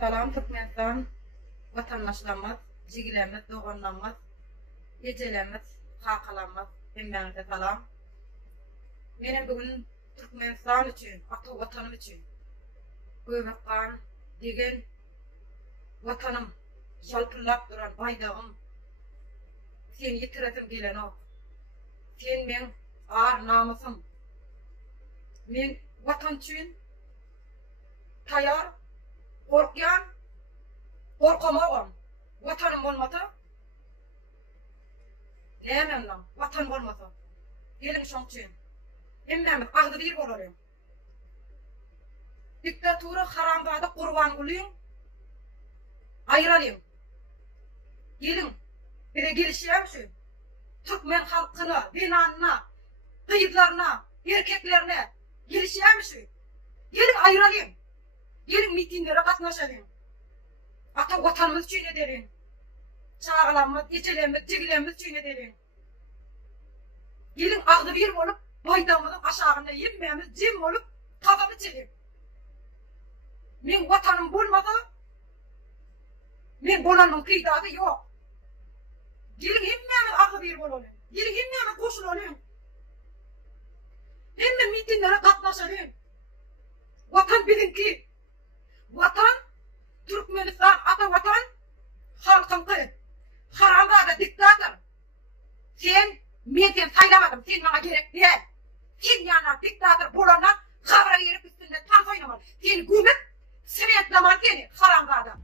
Salam Türkmenistan vatandaşlarımız, jigilerimiz, doğanlarımız, gecelerimiz, kakalarımız, hemmeňize salam. Menem bugün Türkmenistan üçin, ata vatanım üçin göbekkan degen vatanım, jalpyrlap duran baydağım sen yitiresim gelen o. Sen men ar namusum. Men vatan üçin tayar, korkyan, korkamagam. Vatanım bolmasa näme vatan bolmasa gelin şoň üçin hemmemiz agdy bir bolarym. Diktatura harambada kurban bulayım, ayıralım. Gelin, bir de gelişelim şu. Türkmen halkına, binanına, kıyıklarına, erkeklerine gelişelim şu. Gelin ayıralım. Gelin mitinglere katnaşalım. Ata vatanımız için edelim. Çağılarımız, içelerimiz, cigilerimiz için edelim. Gelin agdy bir bolup, baydamızın aşağında yemmeğimiz cem olup, kazap içelim. Men vatanım bolmasa, men bolanmyň kıydagy ýok. Gelin hemmemiz agdy bir bolalım. Gelin hemmemiz goşulalım. Hemme mitinglere katnaşalım. Vatan bilinki. Vatan, Türkmenistan ata vatan, halkymky. Harambada diktator. Sen, men seni saýlamadım, sen maňa gerek diýär. Sen ýa-da diktator bolandan habara berip üstünde tan oýnamal. Seni gümek, Svet namar seni harambada.